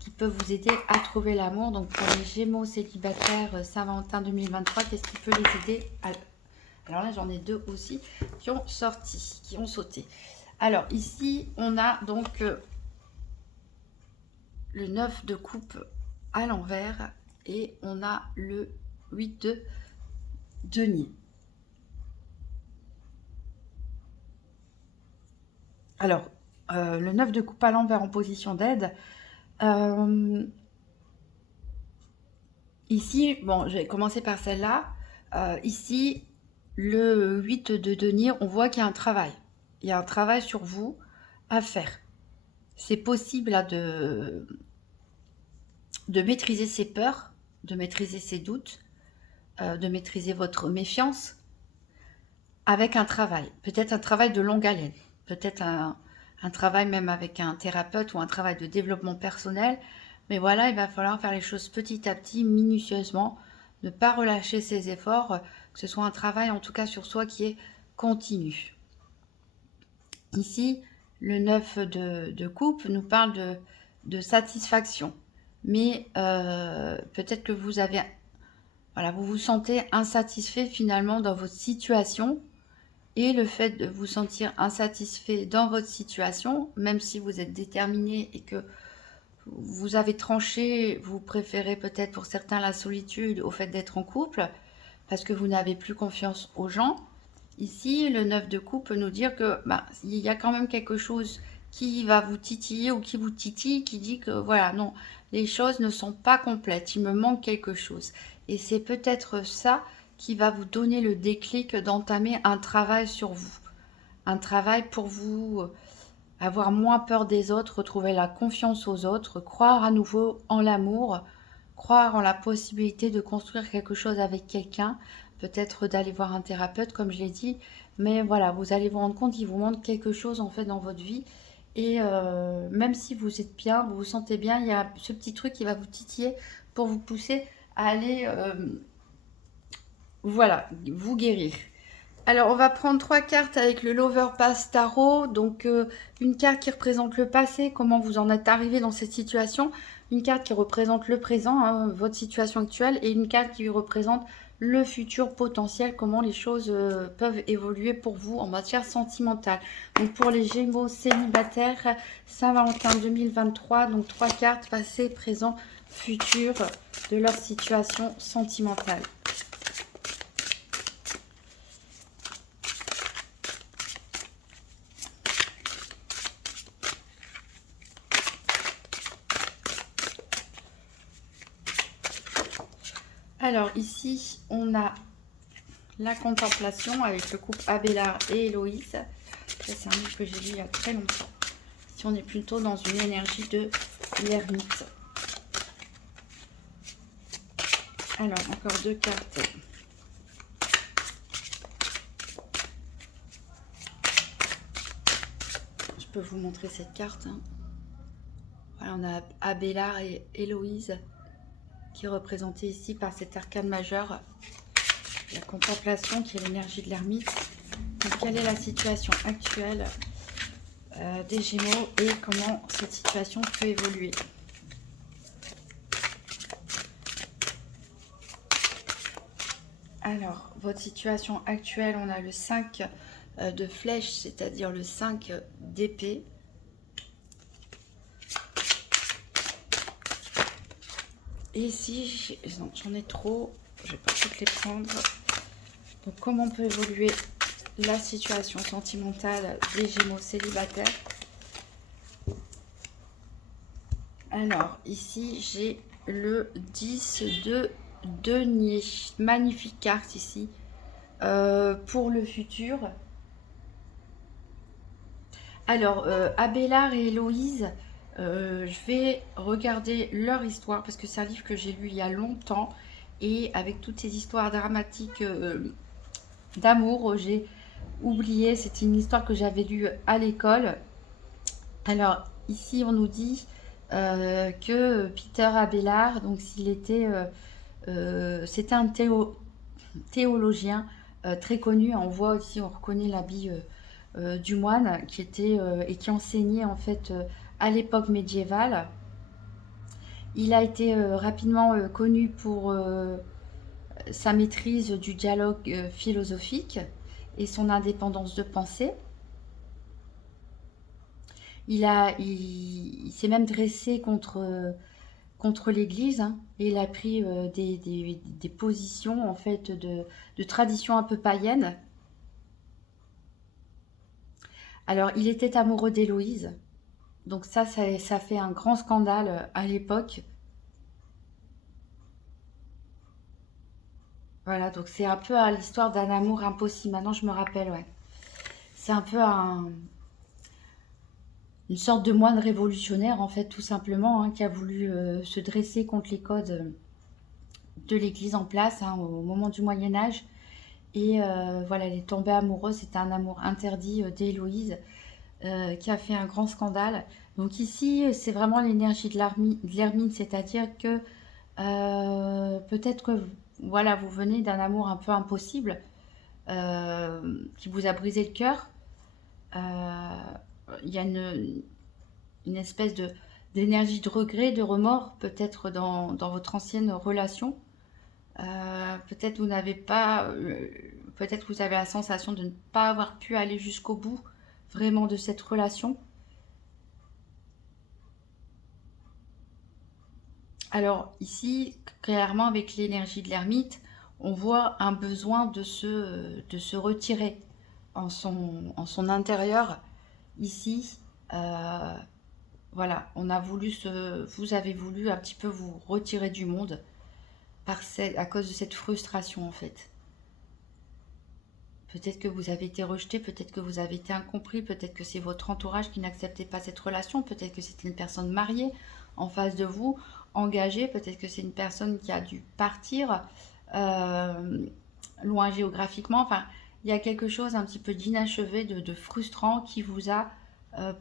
qui peut vous aider à trouver l'amour. Donc pour les Gémeaux célibataires Saint-Valentin 2023, qu'est-ce qui peut les aider à... Alors là, j'en ai deux aussi qui ont sorti, qui ont sauté. Alors ici, on a donc le 9 de coupe à l'envers et on a le 8 de denier. Alors, le 9 de coupe à l'envers en position d'aide. Ici, bon, je vais commencer par celle-là. Ici, le 8 de denier, on voit qu'il y a un travail. Il y a un travail sur vous à faire. C'est possible là, de maîtriser ses peurs, de maîtriser ses doutes, de maîtriser votre méfiance avec un travail. Peut-être un travail de longue haleine. Peut-être un travail même avec un thérapeute ou un travail de développement personnel. Mais voilà, il va falloir faire les choses petit à petit, minutieusement, ne pas relâcher ses efforts, que ce soit un travail en tout cas sur soi qui est continu. Ici, le 9 de coupe nous parle de satisfaction. Mais peut-être que vous avez... Voilà, vous vous sentez insatisfait finalement dans votre situation. Et le fait de vous sentir insatisfait dans votre situation, même si vous êtes déterminé et que vous avez tranché, vous préférez peut-être pour certains la solitude au fait d'être en couple, parce que vous n'avez plus confiance aux gens. Ici, le 9 de coupe peut nous dire que il y a quand même quelque chose qui va vous titiller ou qui vous titille, qui dit que voilà, non, les choses ne sont pas complètes, il me manque quelque chose. Et c'est peut-être ça qui va vous donner le déclic d'entamer un travail sur vous. Un travail pour vous avoir moins peur des autres, retrouver la confiance aux autres, croire à nouveau en l'amour, croire en la possibilité de construire quelque chose avec quelqu'un, peut-être d'aller voir un thérapeute comme je l'ai dit, mais voilà, vous allez vous rendre compte qu'il vous manque quelque chose en fait dans votre vie et même si vous êtes bien, vous vous sentez bien, il y a ce petit truc qui va vous titiller pour vous pousser à aller voilà, vous guérir. Alors, on va prendre 3 cartes avec le Lover Pass Tarot. Donc, une carte qui représente le passé, comment vous en êtes arrivé dans cette situation. Une carte qui représente le présent, hein, votre situation actuelle. Et une carte qui représente le futur potentiel, comment les choses peuvent évoluer pour vous en matière sentimentale. Donc, pour les Gémeaux célibataires, Saint-Valentin 2023. Donc, 3 cartes, passé, présent, futur de leur situation sentimentale. Alors ici, on a la contemplation avec le couple Abélard et Héloïse. C'est un livre que j'ai lu il y a très longtemps. Ici, on est plutôt dans une énergie de l'ermite. Alors, encore 2 cartes. Je peux vous montrer cette carte. Hein. Voilà, on a Abélard et Héloïse qui est représenté ici par cet arcane majeur, la contemplation qui est l'énergie de l'ermite. Donc, quelle est la situation actuelle des Gémeaux et comment cette situation peut évoluer? Alors, votre situation actuelle, on a le 5 de flèche, c'est-à-dire le 5 d'épée. Et ici, j'en ai trop, je ne vais pas toutes les prendre. Donc, comment peut évoluer la situation sentimentale des Gémeaux célibataires? Alors, ici, j'ai le 10 de denier. Magnifique carte ici. Pour le futur. Alors, Abélard et Héloïse, je vais regarder leur histoire parce que c'est un livre que j'ai lu il y a longtemps. Et avec toutes ces histoires dramatiques d'amour, j'ai oublié. C'était une histoire que j'avais lue à l'école. Alors, ici, on nous dit que Peter Abélard, donc s'il était, c'était un théologien très connu. On voit aussi, on reconnaît l'habit du moine qui était et qui enseignait en fait à l'époque médiévale. Il a été rapidement connu pour sa maîtrise du dialogue philosophique et son indépendance de pensée. Il s'est même dressé contre l'Église, hein, et il a pris des positions en fait de tradition un peu païenne. Alors, il était amoureux d'Héloïse, donc ça fait un grand scandale à l'époque. Voilà, donc c'est un peu l'histoire d'un amour impossible. Maintenant, je me rappelle, ouais. C'est un peu une sorte de moine révolutionnaire, en fait, tout simplement, hein, qui a voulu se dresser contre les codes de l'Église en place, hein, au moment du Moyen Âge. Et voilà, elle est tombée amoureuse. C'était un amour interdit d'Héloïse qui a fait un grand scandale. Donc ici, c'est vraiment l'énergie de l'hermine, c'est-à-dire que peut-être que voilà, vous venez d'un amour un peu impossible qui vous a brisé le cœur. Euh, Il y a une espèce d'énergie de regret, de remords, peut-être dans votre ancienne relation. Peut-être vous n'avez pas, peut-être vous avez la sensation de ne pas avoir pu aller jusqu'au bout vraiment de cette relation. Alors ici, clairement avec l'énergie de l'ermite, on voit un besoin de se retirer en son intérieur. Ici, euh, voilà, vous avez voulu un petit peu vous retirer du monde à cause de cette frustration en fait. Peut-être que vous avez été rejeté, peut-être que vous avez été incompris, peut-être que c'est votre entourage qui n'acceptait pas cette relation, peut-être que c'était une personne mariée en face de vous, engagée, peut-être que c'est une personne qui a dû partir euh, loin géographiquement. Enfin, il y a quelque chose un petit peu d'inachevé, de frustrant qui vous a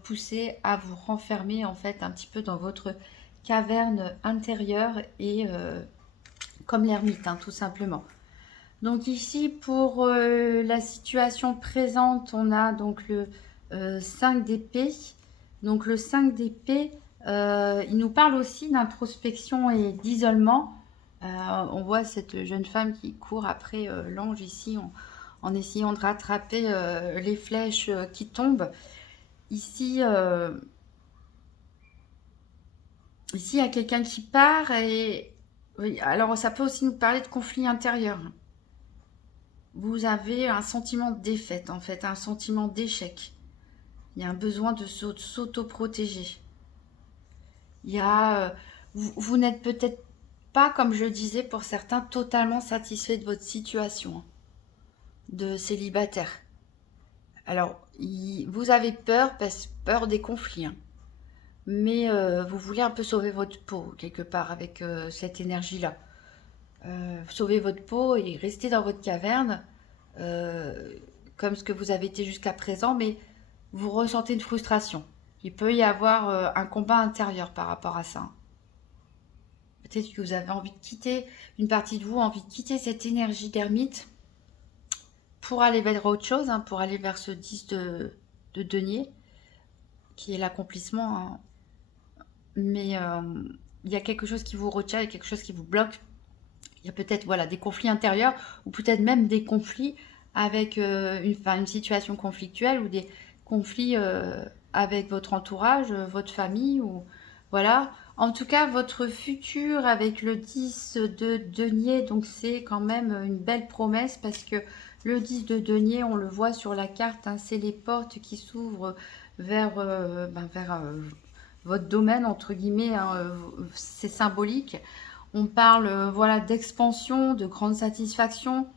poussé à vous renfermer en fait un petit peu dans votre caverne intérieure et comme l'ermite, hein, tout simplement. Donc ici, pour la situation présente, on a donc le 5 d'épée. Donc le 5 d'épée, il nous parle aussi d'introspection et d'isolement. On voit cette jeune femme qui court après l'ange ici en essayant de rattraper les flèches qui tombent. Ici, ici, il y a quelqu'un qui part et oui, alors ça peut aussi nous parler de conflit intérieur. Vous avez un sentiment de défaite, en fait, un sentiment d'échec. Il y a un besoin de s'auto-protéger. Il y a, vous n'êtes peut-être pas, comme je le disais, pour certains, totalement satisfait de votre situation hein, de célibataire. Alors, vous avez peur, peur des conflits, hein, mais vous voulez un peu sauver votre peau, quelque part, avec cette énergie-là. Sauver votre peau et rester dans votre caverne, euh, comme ce que vous avez été jusqu'à présent, mais vous ressentez une frustration. Il peut y avoir un combat intérieur par rapport à ça. Peut-être que vous avez envie de quitter, une partie de vous a envie de quitter cette énergie d'ermite pour aller vers autre chose, hein, pour aller vers ce 10 de denier, qui est l'accomplissement. Hein. Mais il y a quelque chose qui vous retient, il y a quelque chose qui vous bloque. Il y a peut-être voilà, des conflits intérieurs ou peut-être même des conflits avec une situation conflictuelle ou des conflits avec votre entourage, votre famille ou voilà. En tout cas, votre futur avec le 10 de denier, donc c'est quand même une belle promesse parce que Le 10 de denier, on le voit sur la carte, hein, c'est les portes qui s'ouvrent vers, votre domaine, entre guillemets, hein, c'est symbolique. On parle voilà, d'expansion, de grande satisfaction,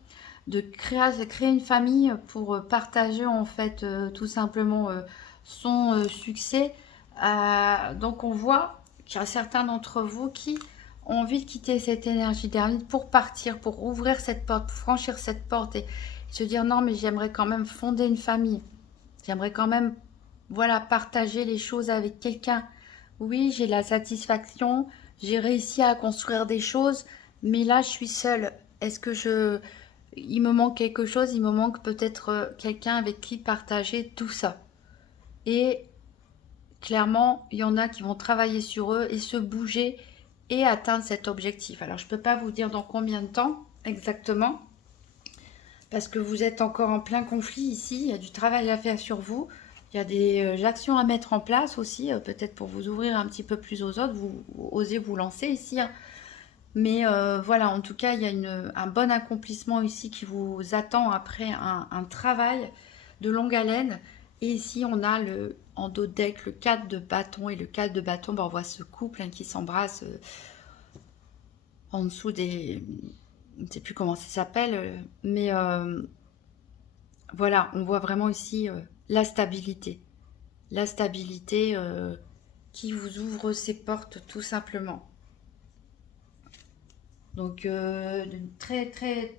de créer une famille pour partager en fait tout simplement son succès. Donc on voit qu'il y a certains d'entre vous qui ont envie de quitter cette énergie d'ermite pour partir, pour ouvrir cette porte, pour franchir cette porte et se dire non mais j'aimerais quand même fonder une famille. J'aimerais quand même voilà, partager les choses avec quelqu'un. Oui, j'ai la satisfaction, j'ai réussi à construire des choses, mais là je suis seule. Est-ce que il me manque quelque chose, il me manque peut-être quelqu'un avec qui partager tout ça. Et clairement, il y en a qui vont travailler sur eux et se bouger et atteindre cet objectif. Alors, je ne peux pas vous dire dans combien de temps exactement, parce que vous êtes encore en plein conflit ici. Il y a du travail à faire sur vous. Il y a des actions à mettre en place aussi, peut-être pour vous ouvrir un petit peu plus aux autres. Vous osez vous lancer ici, hein. Mais voilà, en tout cas, il y a un bon accomplissement ici qui vous attend après un travail de longue haleine. Et ici, on a en dos de deck le 4 de bâton. Et le 4 de bâton, ben, on voit ce couple hein, qui s'embrasse en dessous des... Je ne sais plus comment ça s'appelle. Mais voilà, on voit vraiment ici la stabilité. La stabilité qui vous ouvre ses portes tout simplement. Donc, très, très,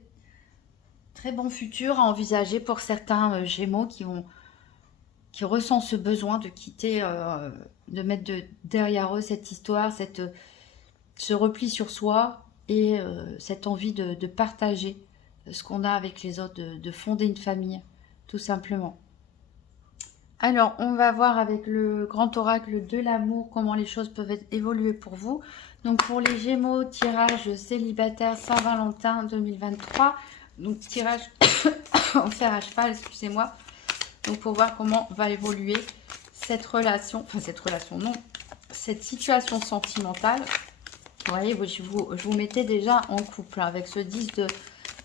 très bon futur à envisager pour certains Gémeaux qui ressentent ce besoin de quitter, de mettre derrière eux cette histoire, ce repli sur soi et cette envie de partager ce qu'on a avec les autres, de fonder une famille, tout simplement. Alors, on va voir avec le grand oracle de l'amour comment les choses peuvent évoluer pour vous. Donc, pour les Gémeaux, tirage célibataire Saint-Valentin 2023. Donc, tirage en fer à cheval, excusez-moi. Donc, pour voir comment va évoluer cette relation, non, cette situation sentimentale. Vous voyez, je vous mettais déjà en couple hein, avec ce 10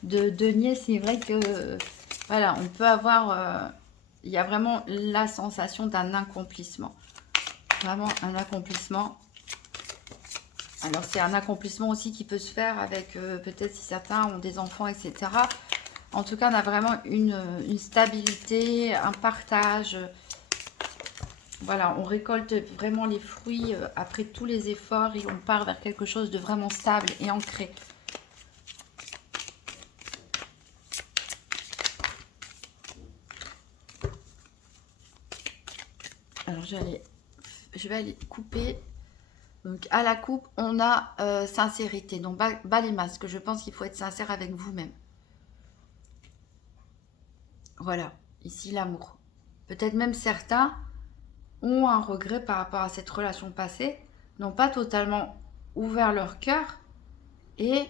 de denier. C'est vrai que, voilà, on peut avoir... il y a vraiment la sensation d'un accomplissement. Vraiment un accomplissement. Alors, c'est un accomplissement aussi qui peut se faire avec, peut-être si certains ont des enfants, etc. En tout cas, on a vraiment une stabilité, un partage. Voilà, on récolte vraiment les fruits après tous les efforts et on part vers quelque chose de vraiment stable et ancré. Alors, je vais aller couper. Donc, à la coupe, on a sincérité. Donc, bas les masques. Je pense qu'il faut être sincère avec vous-même. Voilà, ici l'amour. Peut-être même certains ont un regret par rapport à cette relation passée, n'ont pas totalement ouvert leur cœur et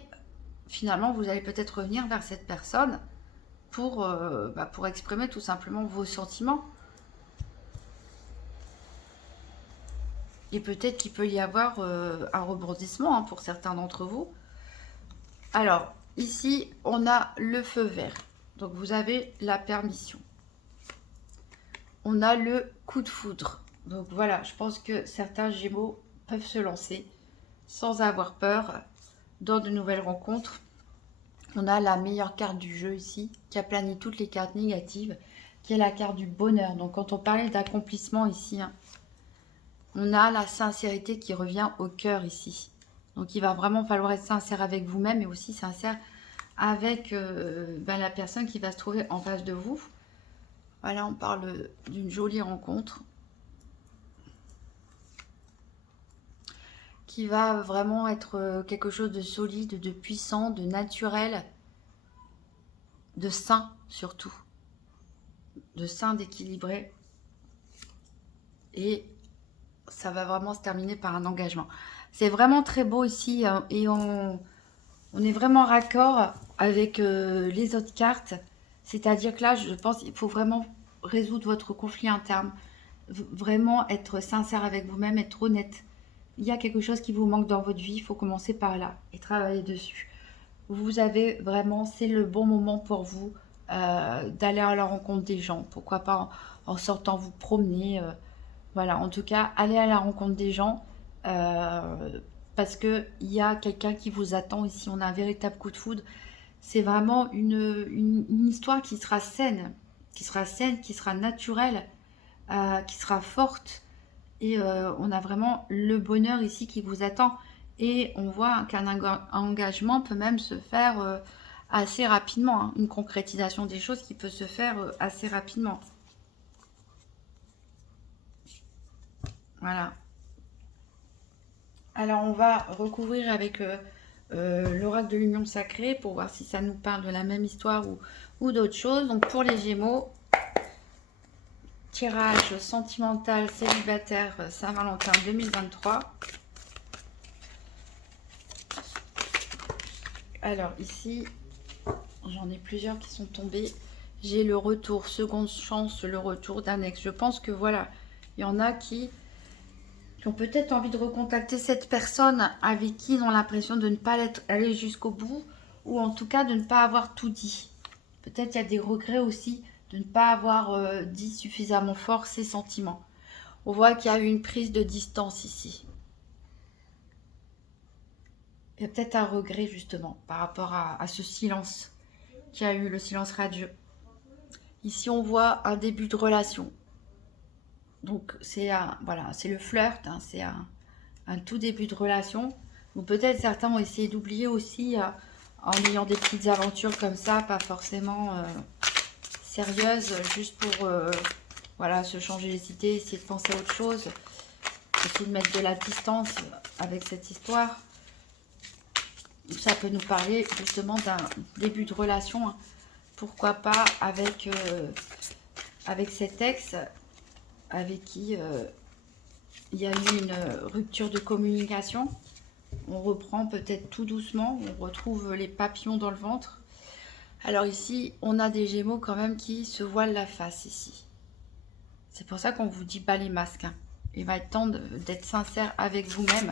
finalement vous allez peut-être revenir vers cette personne pour exprimer tout simplement vos sentiments. Et peut-être qu'il peut y avoir un rebondissement hein, pour certains d'entre vous. Alors, ici, on a le feu vert. Donc, vous avez la permission. On a le coup de foudre. Donc, voilà, je pense que certains Gémeaux peuvent se lancer sans avoir peur dans de nouvelles rencontres. On a la meilleure carte du jeu ici, qui aplanit toutes les cartes négatives, qui est la carte du bonheur. Donc, quand on parlait d'accomplissement ici, hein, on a la sincérité qui revient au cœur ici. Donc, il va vraiment falloir être sincère avec vous-même et aussi sincère avec la personne qui va se trouver en face de vous. Voilà, on parle d'une jolie rencontre qui va vraiment être quelque chose de solide, de puissant, de naturel, de sain surtout. De sain, d'équilibré. Et ça va vraiment se terminer par un engagement. C'est vraiment très beau ici hein, et on est vraiment raccord avec les autres cartes. C'est-à-dire que là, je pense qu'il faut vraiment résoudre votre conflit interne. Vraiment être sincère avec vous-même, être honnête. Il y a quelque chose qui vous manque dans votre vie, il faut commencer par là et travailler dessus. Vous avez vraiment, c'est le bon moment pour vous d'aller à la rencontre des gens. Pourquoi pas en sortant vous promener. Voilà, en tout cas, allez à la rencontre des gens. Parce qu'il y a quelqu'un qui vous attend ici. On a un véritable coup de foudre. C'est vraiment une histoire qui sera naturelle, qui sera forte. Et on a vraiment le bonheur ici qui vous attend. Et on voit qu'un engagement peut même se faire assez rapidement, hein. Une concrétisation des choses qui peut se faire assez rapidement. Voilà. Alors on va recouvrir avec l'oracle de l'union sacrée pour voir si ça nous parle de la même histoire ou d'autres choses. Donc pour les Gémeaux, tirage sentimental célibataire Saint-Valentin 2023. Alors ici, j'en ai plusieurs qui sont tombés. J'ai le retour, seconde chance, le retour d'un ex. Je pense que voilà, il y en a qui ont peut-être envie de recontacter cette personne avec qui ils ont l'impression de ne pas aller jusqu'au bout, ou en tout cas de ne pas avoir tout dit. Peut-être il y a des regrets aussi de ne pas avoir dit suffisamment fort ses sentiments. On voit qu'il y a eu une prise de distance ici. Il y a peut-être un regret justement par rapport à ce silence qui a eu, le silence radieux. Ici on voit un début de relation. Donc c'est voilà, c'est le flirt, hein, c'est un tout début de relation. Donc peut-être certains ont essayé d'oublier aussi en ayant des petites aventures comme ça, pas forcément sérieuses, juste pour voilà, se changer les idées, essayer de penser à autre chose, essayer de mettre de la distance avec cette histoire. Ça peut nous parler justement d'un début de relation, hein. Pourquoi pas avec, avec cet ex avec qui il y a eu une rupture de communication. On reprend peut-être tout doucement, on retrouve les papillons dans le ventre. Alors ici, on a des Gémeaux quand même qui se voilent la face ici. C'est pour ça qu'on vous dit pas les masques, hein. Il va être temps d'être sincère avec vous-même.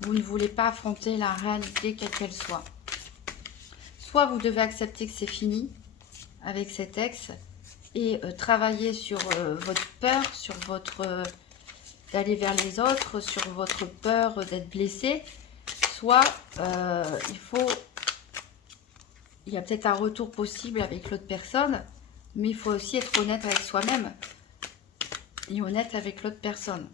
Vous ne voulez pas affronter la réalité quelle qu'elle soit. Soit vous devez accepter que c'est fini avec cet ex et travailler sur votre peur, sur votre d'aller vers les autres, sur votre peur d'être blessé. Soit il y a peut-être un retour possible avec l'autre personne, mais il faut aussi être honnête avec soi-même et honnête avec l'autre personne.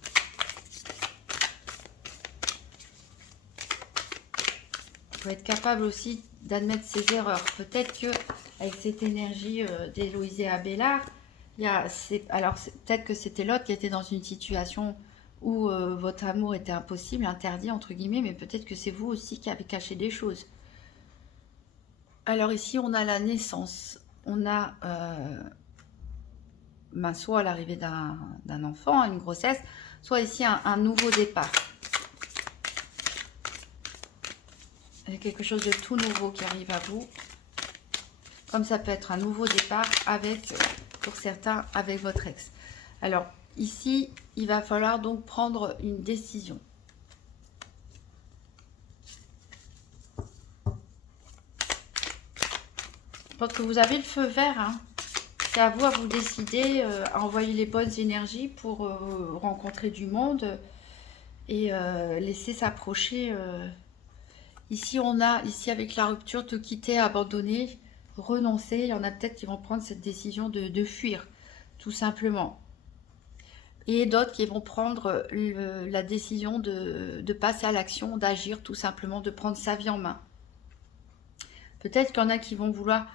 Il faut être capable aussi d'admettre ses erreurs. Peut-être que avec cette énergie d'Héloïse et Abélard, alors peut-être que c'était l'autre qui était dans une situation où votre amour était impossible, interdit entre guillemets, mais peut-être que c'est vous aussi qui avez caché des choses. Alors ici, on a la naissance. On a soit l'arrivée d'un enfant, une grossesse, soit ici un nouveau départ. Il y a quelque chose de tout nouveau qui arrive à vous. Comme ça peut être un nouveau départ avec, pour certains, avec votre ex. Alors ici, il va falloir donc prendre une décision. Je pense que vous avez le feu vert, hein. C'est à vous à vous décider, à envoyer les bonnes énergies pour rencontrer du monde et laisser s'approcher. Ici, on a, ici avec la rupture, te quitter, abandonner, renoncer. Il y en a peut-être qui vont prendre cette décision de fuir, tout simplement. Et d'autres qui vont prendre la décision de passer à l'action, d'agir, tout simplement, de prendre sa vie en main. Peut-être qu'il y en a qui vont vouloir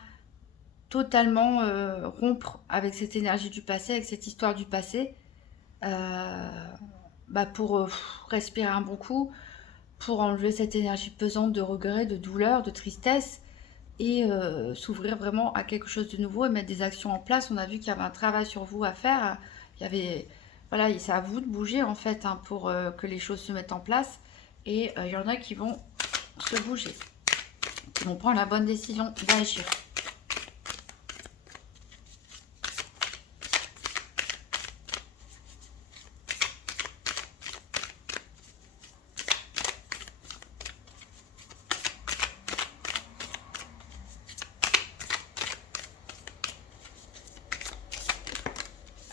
totalement rompre avec cette énergie du passé, avec cette histoire du passé, pour respirer un bon coup, pour enlever cette énergie pesante de regret, de douleur, de tristesse, et s'ouvrir vraiment à quelque chose de nouveau et mettre des actions en place. On a vu qu'il y avait un travail sur vous à faire. Il y avait, voilà, c'est à vous de bouger en fait, hein, pour que les choses se mettent en place. Et il y en a qui vont se bouger, qui vont prendre la bonne décision d'agir.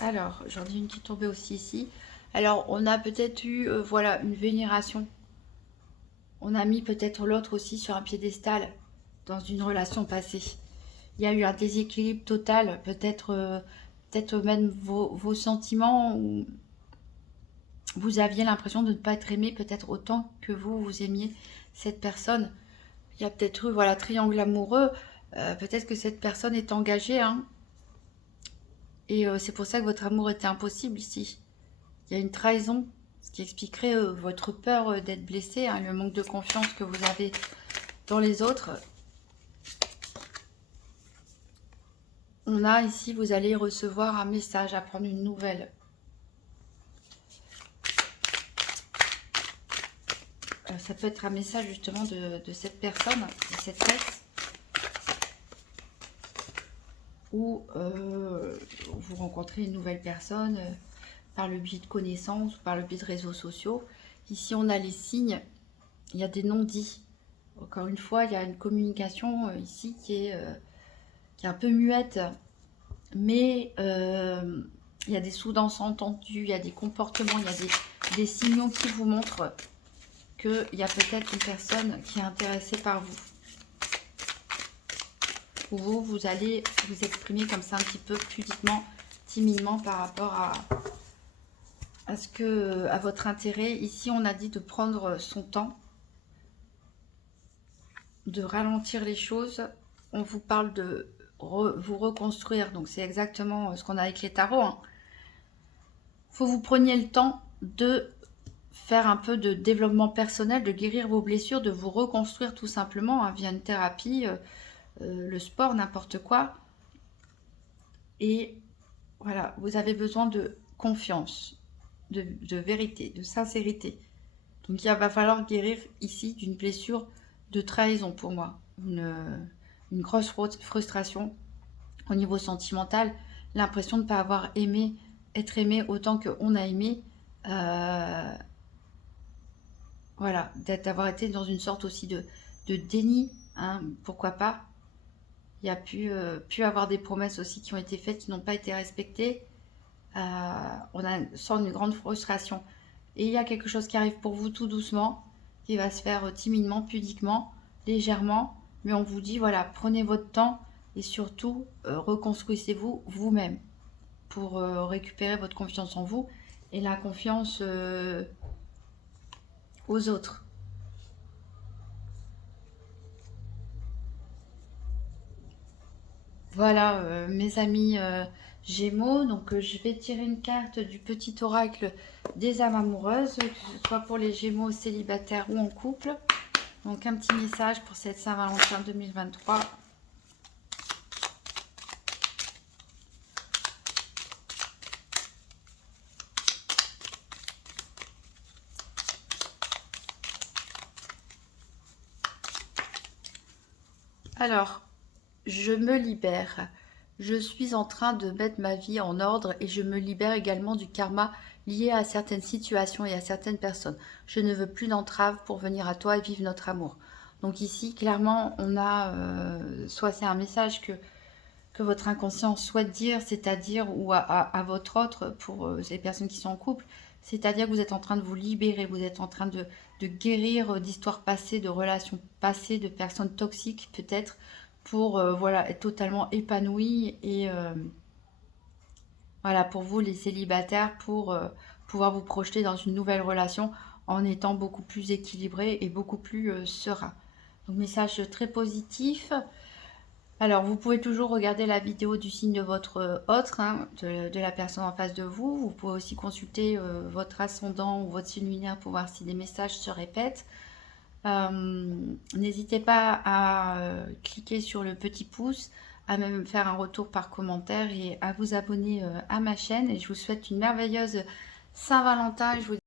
Alors, j'en ai une qui est tombée aussi ici. Alors, on a peut-être eu, voilà, une vénération. On a mis peut-être l'autre aussi sur un piédestal dans une relation passée. Il y a eu un déséquilibre total, peut-être même vos sentiments, où vous aviez l'impression de ne pas être aimé peut-être autant que vous aimiez cette personne. Il y a peut-être eu, voilà, triangle amoureux. Peut-être que cette personne est engagée, hein, et c'est pour ça que votre amour était impossible ici. Il y a une trahison, ce qui expliquerait votre peur d'être blessé, hein, le manque de confiance que vous avez dans les autres. On a ici, vous allez recevoir un message, apprendre une nouvelle. Ça peut être un message justement de cette personne, de cette ex, ou vous rencontrez une nouvelle personne par le biais de connaissances ou par le biais de réseaux sociaux. Ici, on a les signes, il y a des non-dits. Encore une fois, il y a une communication ici qui est un peu muette, mais il y a des soudances entendues, il y a des comportements, il y a des signaux qui vous montrent qu'il y a peut-être une personne qui est intéressée par vous. Ou vous allez vous exprimer comme ça un petit peu pudiquement, timidement par rapport à votre intérêt. Ici, on a dit de prendre son temps, de ralentir les choses. On vous parle de vous reconstruire, donc c'est exactement ce qu'on a avec les tarots. Hein. Faut que vous preniez le temps de faire un peu de développement personnel, de guérir vos blessures, de vous reconstruire tout simplement hein, via une thérapie, le sport, n'importe quoi. Et voilà, vous avez besoin de confiance, de vérité, de sincérité. Donc il va falloir guérir ici d'une blessure de trahison pour moi. Une grosse frustration au niveau sentimental, l'impression de ne pas avoir aimé, être aimé autant qu'on a aimé. Voilà, d'avoir été dans une sorte aussi de déni, hein, pourquoi pas. Il y a pu avoir des promesses aussi qui ont été faites, qui n'ont pas été respectées. On sent une grande frustration. Et il y a quelque chose qui arrive pour vous tout doucement, qui va se faire timidement, pudiquement, légèrement. Mais on vous dit, voilà, prenez votre temps et surtout, reconstruisez-vous vous-même pour récupérer votre confiance en vous et la confiance aux autres. Voilà, mes amis Gémeaux. Donc, je vais tirer une carte du petit oracle des âmes amoureuses, que ce soit pour les Gémeaux célibataires ou en couple. Donc, un petit message pour cette Saint-Valentin 2023. Alors, je me libère. Je suis en train de mettre ma vie en ordre et je me libère également du karma lié à certaines situations et à certaines personnes. Je ne veux plus d'entraves pour venir à toi et vivre notre amour. Donc ici, clairement, on a, soit c'est un message que votre inconscient souhaite dire, c'est-à-dire, ou à votre autre, pour ces personnes qui sont en couple, c'est-à-dire que vous êtes en train de vous libérer, vous êtes en train de guérir d'histoires passées, de relations passées, de personnes toxiques peut-être, pour voilà, être totalement épanoui et voilà, pour vous les célibataires, pour pouvoir vous projeter dans une nouvelle relation en étant beaucoup plus équilibré et beaucoup plus serein. Donc message très positif. Alors, vous pouvez toujours regarder la vidéo du signe de votre autre, hein, de la personne en face de vous. Vous pouvez aussi consulter votre ascendant ou votre signe lunaire pour voir si des messages se répètent. N'hésitez pas à cliquer sur le petit pouce, à même faire un retour par commentaire et à vous abonner à ma chaîne. Et je vous souhaite une merveilleuse Saint-Valentin. Je vous